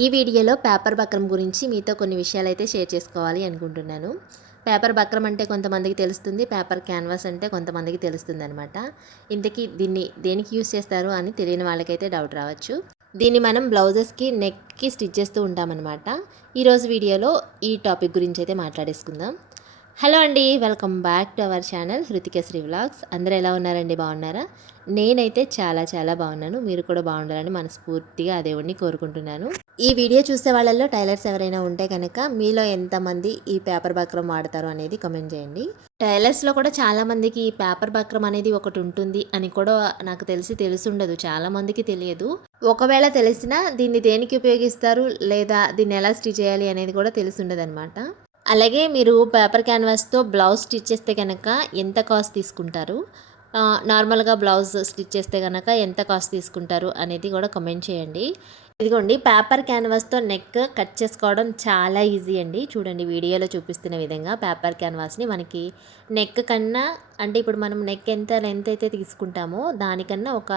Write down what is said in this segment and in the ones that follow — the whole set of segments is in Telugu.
ఈ వీడియోలో పేపర్ బక్రం గురించి మీతో కొన్ని విషయాలు అయితే షేర్ చేసుకోవాలి అనుకుంటున్నాను. పేపర్ బక్రం అంటే కొంతమందికి తెలుస్తుంది పేపర్ క్యాన్వాస్ అంటే కొంతమందికి తెలుస్తుంది అనమాట ఇంతకీ దీన్ని దేనికి యూస్ చేస్తారు అని తెలియని వాళ్ళకైతే డౌట్ రావచ్చు. దీన్ని మనం బ్లౌజెస్కి నెక్కి స్టిచ్ చేస్తూ ఉంటామన్నమాట. ఈరోజు వీడియోలో ఈ టాపిక్ గురించి అయితే మాట్లాడేసుకుందాం. హలో అండి welcome back to our channel Hruthikasri vlogs. అందరూ ఎలా ఉన్నారండి? బాగున్నారా? నేనైతే చాలా చాలా బాగున్నాను. మీరు కూడా బాగుండాలని మనస్ఫూర్తిగా ఆ దేవుడిని కోరుకుంటున్నాను. ఈ వీడియో చూసే వాళ్ళల్లో టైలర్స్ ఎవరైనా ఉంటే కనుక మీలో ఎంతమంది ఈ పేపర్ బక్రం వాడతారు అనేది కమెంట్ చేయండి. టైలర్స్లో కూడా చాలామందికి ఈ పేపర్ బక్రం అనేది ఒకటి ఉంటుంది అని కూడా నాకు తెలిసి తెలుసుండదు. చాలామందికి తెలియదు. ఒకవేళ తెలిసినా దీన్ని దేనికి ఉపయోగిస్తారు? లేదా దీన్ని ఎలా స్టిచ్ చేయాలి అనేది కూడా తెలిసి ఉండదు అలాగే మీరు పేపర్ క్యాన్వాస్తో బ్లౌజ్ స్టిచ్ చేస్తే కనుక ఎంత కాస్ట్ తీసుకుంటారు? నార్మల్గా బ్లౌజ్ స్టిచ్ చేస్తే కనుక ఎంత కాస్ట్ తీసుకుంటారు అనేది కూడా కమెంట్ చేయండి. ఇదిగోండి పేపర్ క్యాన్వాస్తో నెక్ కట్ చేసుకోవడం చాలా ఈజీ అండి. చూడండి వీడియోలో చూపిస్తున్న విధంగా పేపర్ క్యాన్వాస్ని మనకి నెక్ కన్నా అంటే ఇప్పుడు మనం నెక్ ఎంత లెంత్ అయితే తీసుకుంటామో దానికన్నా ఒక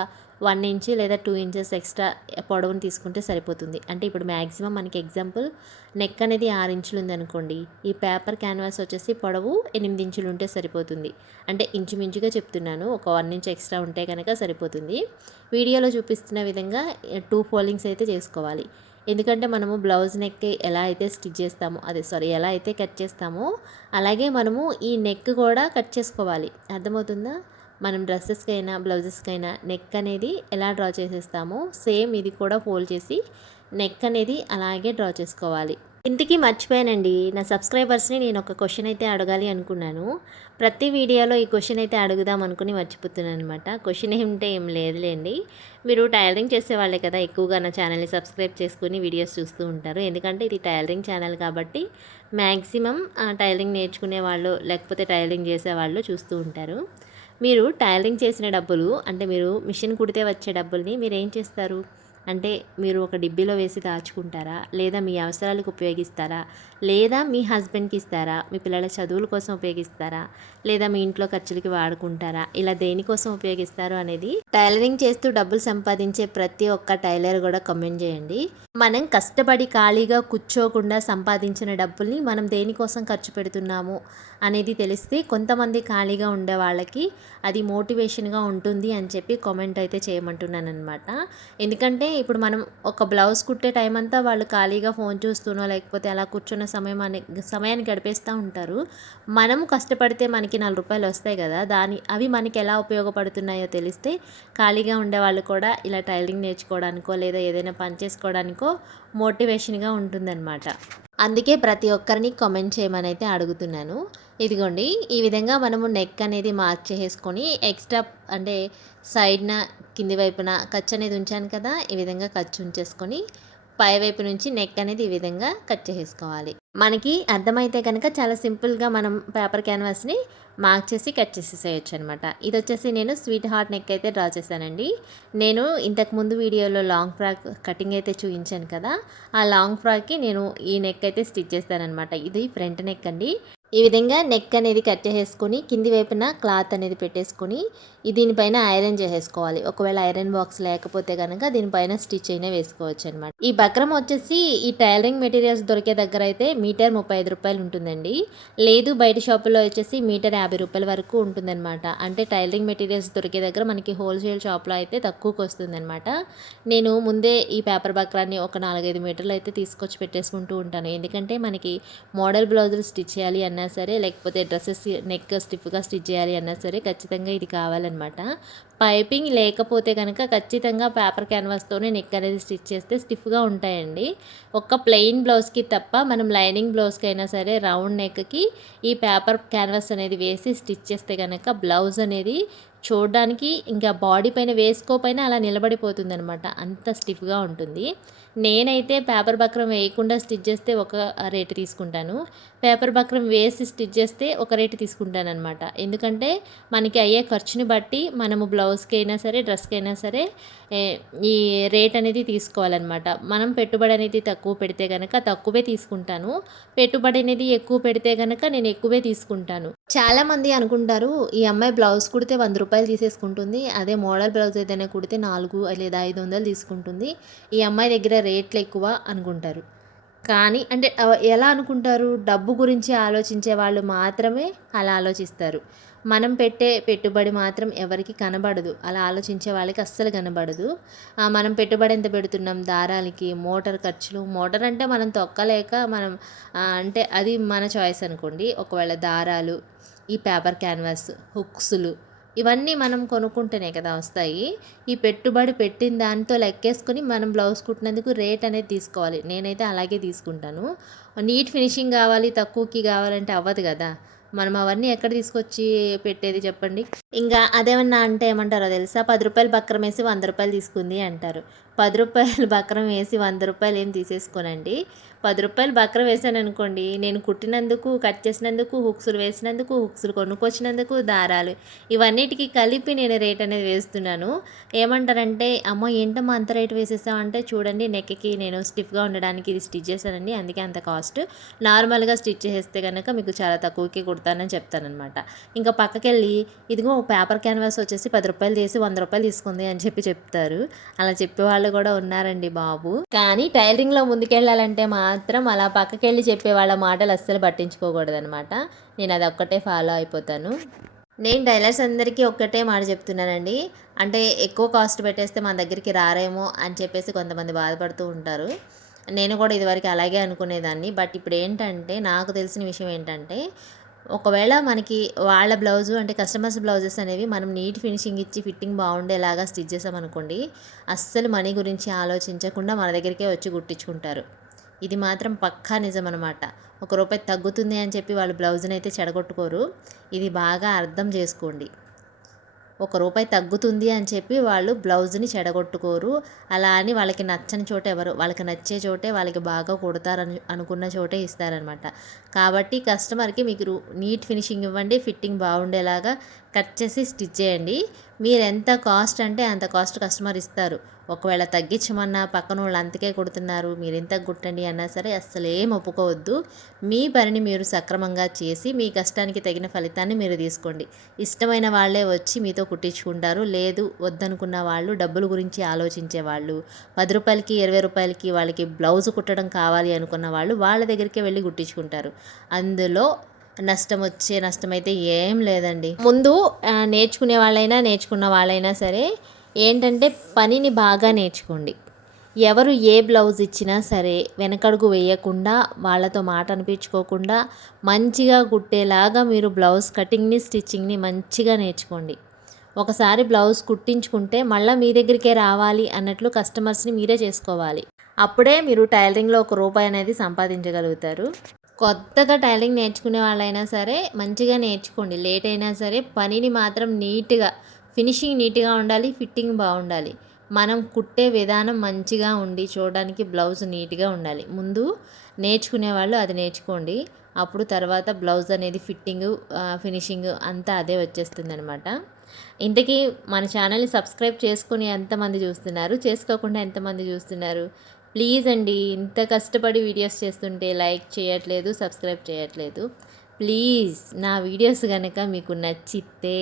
వన్ ఇంచ్ లేదా టూ ఇంచెస్ ఎక్స్ట్రా పొడవుని తీసుకుంటే సరిపోతుంది. అంటే ఇప్పుడు మ్యాక్సిమం మనకి ఎగ్జాంపుల్ నెక్ అనేది ఆరు ఇంచులు ఉందనుకోండి ఈ పేపర్ క్యాన్వాస్ వచ్చేసి పొడవు ఎనిమిది ఇంచులు ఉంటే సరిపోతుంది. అంటే ఇంచుమించుగా చెప్తున్నాను ఒక వన్ ఇంచ్ ఎక్స్ట్రా ఉంటే కనుక సరిపోతుంది. వీడియోలో చూపిస్తున్న విధంగా టూ ఫోల్డింగ్స్ అయితే చేసుకోవాలి. ఎందుకంటే మనము బ్లౌజ్ నెక్ ఎలా అయితే స్టిచ్ చేస్తామో అదే సారీ ఎలా అయితే కట్ చేస్తామో అలాగే మనము ఈ నెక్ కూడా కట్ చేసుకోవాలి. అర్థమవుతుందా? మనం డ్రెస్సెస్కి అయినా బ్లౌజెస్కి అయినా నెక్ అనేది ఎలా డ్రా చేసేస్తామో సేమ్ ఇది కూడా ఫోల్డ్ చేసి నెక్ అనేది అలాగే డ్రా చేసుకోవాలి. ఇంతకీ మర్చిపోయానండి. నా సబ్స్క్రైబర్స్ని నేను ఒక క్వశ్చన్ అయితే అడగాలి అనుకున్నాను. ప్రతి వీడియోలో ఈ క్వశ్చన్ అయితే అడుగుదాం అనుకుని మర్చిపోతున్నాను అనమాట క్వశ్చన్ ఏమిటే ఏం లేదులేండి. మీరు టైలరింగ్ చేసేవాళ్ళే కదా ఎక్కువగా నా ఛానల్ని సబ్స్క్రైబ్ చేసుకుని వీడియోస్ చూస్తూ ఉంటారు. ఎందుకంటే ఇది టైలరింగ్ ఛానల్ కాబట్టి మ్యాక్సిమం టైలరింగ్ నేర్చుకునే వాళ్ళు లేకపోతే టైలరింగ్ చేసేవాళ్ళు చూస్తూ ఉంటారు. మీరు టైలరింగ్ చేసిన డబ్బులు అంటే మీరు మిషన్ కుడితే వచ్చే డబ్బుల్ని మీరు ఏం చేస్తారు? అంటే మీరు ఒక డిబ్బీలో వేసి దాచుకుంటారా? లేదా మీ అవసరాలకు ఉపయోగిస్తారా? లేదా మీ హస్బెండ్కి ఇస్తారా? మీ పిల్లల చదువుల కోసం ఉపయోగిస్తారా? లేదా మీ ఇంట్లో ఖర్చులకి వాడుకుంటారా? ఇలా దేనికోసం ఉపయోగిస్తారు అనేది టైలరింగ్ చేస్తూ డబ్బులు సంపాదించే ప్రతి ఒక్క టైలర్ కూడా కమెంట్ చేయండి. మనం కష్టపడి ఖాళీగా కూర్చోకుండా సంపాదించిన డబ్బుల్ని మనం దేనికోసం ఖర్చు పెడుతున్నాము అనేది తెలిస్తే కొంతమంది ఖాళీగా ఉండే వాళ్ళకి అది మోటివేషన్గా ఉంటుంది అని చెప్పి కామెంట్ అయితే చేయమంటున్నాను అనమాట ఎందుకంటే ఇప్పుడు మనం ఒక బ్లౌజ్ కుట్టే టైం అంతా వాళ్ళు ఖాళీగా ఫోన్ చూస్తూనో లేకపోతే అలా కూర్చున్న సమయం అనే సమయాన్ని గడిపేస్తూ ఉంటారు. మనం కష్టపడితే మనకి నాలుగు రూపాయలు వస్తాయి కదా. దాని అవి మనకి ఎలా ఉపయోగపడుతున్నాయో తెలిస్తే ఖాళీగా ఉండే వాళ్ళు కూడా ఇలా టైలరింగ్ నేర్చుకోవడానికో లేదా ఏదైనా పని చేసుకోవడానికో మోటివేషన్గా ఉంటుందన్నమాట. అందుకే ప్రతి ఒక్కరిని కామెంట్ చేయమని అయితే అడుగుతున్నాను. ఇదిగోండి ఈ విధంగా మనము నెక్ అనేది మార్క్ చేసుకొని ఎక్స్ట్రా అంటే సైడ్న కింది వైపున ఖర్చు అనేది ఉంచాను కదా ఈ విధంగా ఖర్చు ఉంచేసుకొని పై వైపు నుంచి నెక్ అనేది ఈ విధంగా కట్ చేసేసుకోవాలి. మనకి అర్థమైతే కనుక చాలా సింపుల్గా మనం పేపర్ క్యాన్వాస్ని మార్క్ చేసి కట్ చేసేసేయచ్చు అనమాట ఇది వచ్చేసి నేను స్వీట్ హార్ట్ నెక్ అయితే డ్రా చేశానండి. నేను ఇంతకు ముందు వీడియోలో లాంగ్ ఫ్రాక్ కటింగ్ అయితే చూపించాను కదా ఆ లాంగ్ ఫ్రాక్కి నేను ఈ నెక్ అయితే స్టిచ్ చేస్తానమాట ఇది ఫ్రంట్ నెక్ అండి. ఈ విధంగా నెక్ అనేది కట్ చేసేసుకొని కింది వైపున క్లాత్ అనేది పెట్టేసుకొని దీనిపైన ఐరన్ చేసేసుకోవాలి. ఒకవేళ ఐరన్ బాక్స్ లేకపోతే కనుక దీనిపైన స్టిచ్ అయినా వేసుకోవచ్చు అనమాట ఈ బక్రం వచ్చేసి ఈ టైలరింగ్ మెటీరియల్స్ దొరికే దగ్గర అయితే మీటర్ ముప్పై ఐదు రూపాయలు ఉంటుందండి. లేదు బయట షాపుల్లో వచ్చేసి మీటర్ యాభై రూపాయల వరకు ఉంటుందన్నమాట. అంటే టైలరింగ్ మెటీరియల్స్ దొరికే దగ్గర మనకి హోల్సేల్ షాప్లో అయితే తక్కువకు వస్తుందన్నమాట. నేను ముందే ఈ పేపర్ బక్రాన్ని ఒక నాలుగైదు మీటర్లు అయితే తీసుకొచ్చి పెట్టేసుకుంటూ ఉంటాను. ఎందుకంటే మనకి మోడల్ బ్లౌజులు స్టిచ్ చేయాలి అన్న సరే లేకపోతే డ్రెస్సెస్ నెక్ స్టిఫ్గా స్టిచ్ చేయాలి అన్నా సరే ఖచ్చితంగా ఇది కావాలన్నమాట. పైపింగ్ లేకపోతే కనుక ఖచ్చితంగా పేపర్ క్యాన్వాస్తోనే నెక్ అనేది స్టిచ్ చేస్తే స్టిఫ్గా ఉంటాయండి. ఒక్క ప్లెయిన్ బ్లౌజ్కి తప్ప మనం లైనింగ్ బ్లౌజ్కి అయినా సరే రౌండ్ నెక్కి ఈ పేపర్ క్యాన్వాస్ అనేది వేసి స్టిచ్ చేస్తే కనుక బ్లౌజ్ అనేది చూడడానికి ఇంకా బాడీ పైన వేసుకోపైన అలా నిలబడిపోతుంది అనమాట అంత స్టిఫ్గా ఉంటుంది. నేనైతే పేపర్ బక్రం వేయకుండా స్టిచ్ చేస్తే ఒక రేటు తీసుకుంటాను. పేపర్ బక్రం వేసి స్టిచ్ చేస్తే ఒక రేటు తీసుకుంటాను అనమాట ఎందుకంటే మనకి అయ్యే ఖర్చుని బట్టి మనము బ్లౌజ్కి అయినా సరే డ్రెస్కి అయినా సరే ఈ రేట్ అనేది తీసుకోవాలన్నమాట. మనం పెట్టుబడి అనేది తక్కువ పెడితే కనుక తక్కువే తీసుకుంటాను. పెట్టుబడి అనేది ఎక్కువ పెడితే కనుక నేను ఎక్కువే తీసుకుంటాను. చాలామంది అనుకుంటారు ఈ అమ్మాయి బ్లౌజ్ కుడితే వంద రూపాయలు తీసేసుకుంటుంది అదే మోడల్ బ్లౌజ్ ఏదైనా కుడితే నాలుగు లేదా ఐదు వందలు తీసుకుంటుంది. ఈ అమ్మాయి దగ్గర రేట్లు ఎక్కువ అనుకుంటారు. కానీ అంటే ఎలా అనుకుంటారు? డబ్బు గురించి ఆలోచించే వాళ్ళు మాత్రమే అలా ఆలోచిస్తారు. మనం పెట్టే పెట్టుబడి మాత్రం ఎవరికి కనబడదు. అలా ఆలోచించే వాళ్ళకి అస్సలు కనబడదు. మనం పెట్టుబడి ఎంత పెడుతున్నాం? దారాలకి మోటార్ ఖర్చులు మోటార్ అంటే మనం తొక్కలేక మనం అంటే అది మన చాయిస్ అనుకోండి. ఒకవేళ దారాలు ఈ పేపర్ క్యాన్వాస్ హుక్స్లు ఇవన్నీ మనం కొనుక్కుంటేనే కదా వస్తాయి. ఈ పెట్టుబడి పెట్టిన దాంతో లెక్కేసుకొని మనం బ్లౌజ్ కుట్టినందుకు రేట్ అనేది తీసుకోవాలి. నేనైతే అలాగే తీసుకుంటాను. నీట్ ఫినిషింగ్ కావాలి తక్కువకి కావాలంటే అవ్వదు కదా. మనం అవన్నీ ఎక్కడ తీసుకొచ్చి పెట్టేది చెప్పండి? ఇంకా అదేమన్నా అంటే ఏమంటారో తెలుసా? పది రూపాయలు బక్రం వేసి వంద రూపాయలు తీసుకుంది అంటారు. పది రూపాయలు బక్రం వేసి వంద రూపాయలు ఏం తీసేసుకోనండి. పది రూపాయలు బక్రం వేసాను అనుకోండి నేను కుట్టినందుకు కట్ చేసినందుకు హుక్స్లు వేసినందుకు హుక్స్లు కొనుక్కొచ్చినందుకు దారాలు ఇవన్నిటికీ కలిపి నేను రేట్ అనేది వేస్తున్నాను. ఏమంటారంటే అమ్మో ఏంటమ్మా అంత రేట్ వేసేసామంటే చూడండి నెక్కి నేను స్టిఫ్గా ఉండడానికి ఇది స్టిచ్ చేశానండి అందుకే అంత కాస్ట్. నార్మల్గా స్టిచ్ చేస్తే కనుక మీకు చాలా తక్కువకి కుడతానని చెప్తానమాట ఇంకా పక్కకెళ్ళి ఇదిగో పేపర్ క్యాన్వాస్ వచ్చేసి పది రూపాయలు చేసి వంద రూపాయలు తీసుకుంది అని చెప్పి చెప్తారు. అలా చెప్పే వాళ్ళు కూడా ఉన్నారండి బాబు. కానీ టైలరింగ్లో ముందుకెళ్ళాలంటే మాత్రం అలా పక్కకెళ్ళి చెప్పే వాళ్ళ మాటలు అస్సలు పట్టించుకోకూడదు అనమాట నేను అది ఒక్కటే ఫాలో అయిపోతాను. నేను టైలర్స్ అందరికీ ఒక్కటే మాట చెప్తున్నానండి. అంటే ఎక్కువ కాస్ట్ పెట్టేస్తే మన దగ్గరికి రారేమో అని చెప్పేసి కొంతమంది బాధపడుతూ ఉంటారు. నేను కూడా ఇదివరకు అలాగే అనుకునేదాన్ని. బట్ ఇప్పుడు ఏంటంటే నాకు తెలిసిన విషయం ఏంటంటే ఒకవేళ మనకి వాళ్ళ బ్లౌజు అంటే కస్టమర్స్ బ్లౌజెస్ అనేవి మనం నీట్ ఫినిషింగ్ ఇచ్చి ఫిట్టింగ్ బాగుండేలాగా స్టిచ్ చేసామనుకోండి అస్సలు మనీ గురించి ఆలోచించకుండా మన దగ్గరికే వచ్చి కుట్టించుకుంటారు. ఇది మాత్రం పక్కా నిజం అనమాట ఒక రూపాయి తగ్గుతుంది అని చెప్పి వాళ్ళు బ్లౌజ్ని అయితే చెడగొట్టుకోరు. ఇది బాగా అర్థం చేసుకోండి. ఒక రూపాయి తగ్గుతుంది అని చెప్పి వాళ్ళు బ్లౌజ్ని చెడగొట్టుకోరు. అలా అని వాళ్ళకి నచ్చని చోట ఎవరు వాళ్ళకి నచ్చే చోటే వాళ్ళకి బాగా కుడతారని అనుకున్న చోటే ఇస్తారనమాట. కాబట్టి కస్టమర్కి మీకు నీట్ ఫినిషింగ్ ఇవ్వండి ఫిట్టింగ్ బాగుండేలాగా కట్ చేసి స్టిచ్ చేయండి. మీరు ఎంత కాస్ట్ అంటే అంత కాస్ట్ కస్టమర్ ఇస్తారు. ఒకవేళ తగ్గించమన్నా పక్కన వాళ్ళు అంతకే కుడుతున్నారు మీరు ఇంత కుట్టండి అన్నా సరే అస్సలు ఏం ఒప్పుకోవద్దు మీ పనిని మీరు సక్రమంగా చేసి మీ కష్టానికి తగిన ఫలితాన్ని మీరు తీసుకోండి. ఇష్టమైన వాళ్ళే వచ్చి మీతో కుట్టించుకుంటారు లేదు వద్దనుకున్న వాళ్ళు డబ్బుల గురించి ఆలోచించే వాళ్ళు పది రూపాయలకి ఇరవై రూపాయలకి వాళ్ళకి బ్లౌజ్ కుట్టడం కావాలి అనుకున్న వాళ్ళు వాళ్ళ దగ్గరికే వెళ్ళి కుట్టించుకుంటారు. అందులో నష్టం వచ్చే నష్టం అయితే ఏం లేదండి. ముందు నేర్చుకునే వాళ్ళైనా నేర్చుకున్న వాళ్ళైనా సరే ఏంటంటే పనిని బాగా నేర్చుకోండి. ఎవరు ఏ బ్లౌజ్ ఇచ్చినా సరే వెనకడుగు వేయకుండా వాళ్ళతో మాట అనిపించుకోకుండా మంచిగా కుట్టేలాగా మీరు బ్లౌజ్ కటింగ్ని స్టిచ్చింగ్ని మంచిగా నేర్చుకోండి. ఒకసారి బ్లౌజ్ కుట్టించుకుంటే మళ్ళీ మీ దగ్గరికే రావాలి అన్నట్లు కస్టమర్స్ని మీరే చేసుకోవాలి. అప్పుడే మీరు టైలరింగ్లో ఒక రూపాయి అనేది సంపాదించగలుగుతారు. కొత్తగా టైలరింగ్ నేర్చుకునే వాళ్ళైనా సరే మంచిగా నేర్చుకోండి. లేట్ అయినా సరే పనిని మాత్రం నీట్గా ఫినిషింగ్ నీట్గా ఉండాలి ఫిట్టింగ్ బాగుండాలి. మనం కుట్టే విధానం మంచిగా ఉండి చూడడానికి బ్లౌజ్ నీట్గా ఉండాలి. ముందు నేర్చుకునే వాళ్ళు అది నేర్చుకోండి. అప్పుడు తర్వాత బ్లౌజ్ అనేది ఫిట్టింగ్ ఫినిషింగ్ అంతా అదే వచ్చేస్తుంది అనమాట ఇంతకీ మన ఛానల్ని సబ్స్క్రైబ్ చేసుకుని ఎంతమంది చూస్తున్నారు? చేసుకోకుండా ఎంతమంది చూస్తున్నారు? ప్లీజ్ అండి ఇంత కష్టపడి వీడియోస్ చేస్తుంటే లైక్ చేయట్లేదు సబ్స్క్రైబ్ చేయట్లేదు. ప్లీజ్ నా వీడియోస్ కనుక మీకు నచ్చితే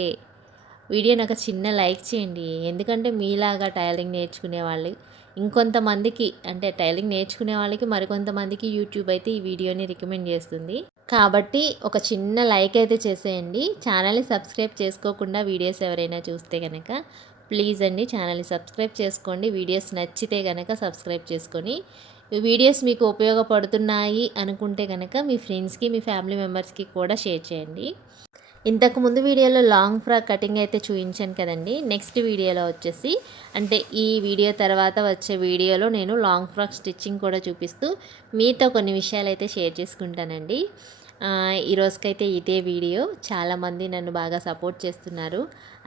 వీడియో నాకు చిన్న లైక్ చేయండి. ఎందుకంటే మీలాగా టైలింగ్ నేర్చుకునే వాళ్ళు ఇంకొంతమందికి అంటే టైలింగ్ నేర్చుకునే వాళ్ళకి మరికొంతమందికి యూట్యూబ్ అయితే ఈ వీడియోని రికమెండ్ చేస్తుంది. కాబట్టి ఒక చిన్న లైక్ అయితే చేసేయండి. ఛానల్ని సబ్స్క్రైబ్ చేసుకోకుండా వీడియోస్ ఎవరైనా చూస్తే కనుక ప్లీజ్ అండి ఛానల్ని సబ్స్క్రైబ్ చేసుకోండి. వీడియోస్ నచ్చితే కనుక సబ్స్క్రైబ్ చేసుకొని వీడియోస్ మీకు ఉపయోగపడుతున్నాయి అనుకుంటే కనుక మీ ఫ్రెండ్స్కి మీ ఫ్యామిలీ మెంబర్స్కి కూడా షేర్ చేయండి. ఇంతకుముందు వీడియోలో లాంగ్ ఫ్రాక్ కటింగ్ అయితే చూపించాను కదండి. నెక్స్ట్ వీడియోలో వచ్చేసి అంటే ఈ వీడియో తర్వాత వచ్చే వీడియోలో నేను లాంగ్ ఫ్రాక్ స్టిచ్చింగ్ కూడా చూపిస్తూ మీతో కొన్ని విషయాలు అయితే షేర్ చేసుకుంటానండి. ఈరోజుకైతే ఈ రోజుకైతే ఇదే వీడియో. చాలామంది నన్ను బాగా సపోర్ట్ చేస్తున్నారు.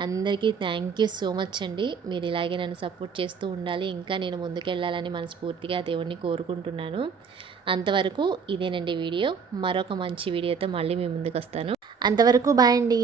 అందరికీ థ్యాంక్ యూ సో మచ్ అండి. మీరు ఇలాగే నన్ను సపోర్ట్ చేస్తూ ఉండాలి. ఇంకా నేను ముందుకెళ్ళాలని మనస్ఫూర్తిగా దేవుణ్ణి కోరుకుంటున్నాను. అంతవరకు ఇదేనండి వీడియో. మరొక మంచి వీడియోతో మళ్ళీ మీ ముందుకు వస్తాను అంతవరకు బాయ్ అండి.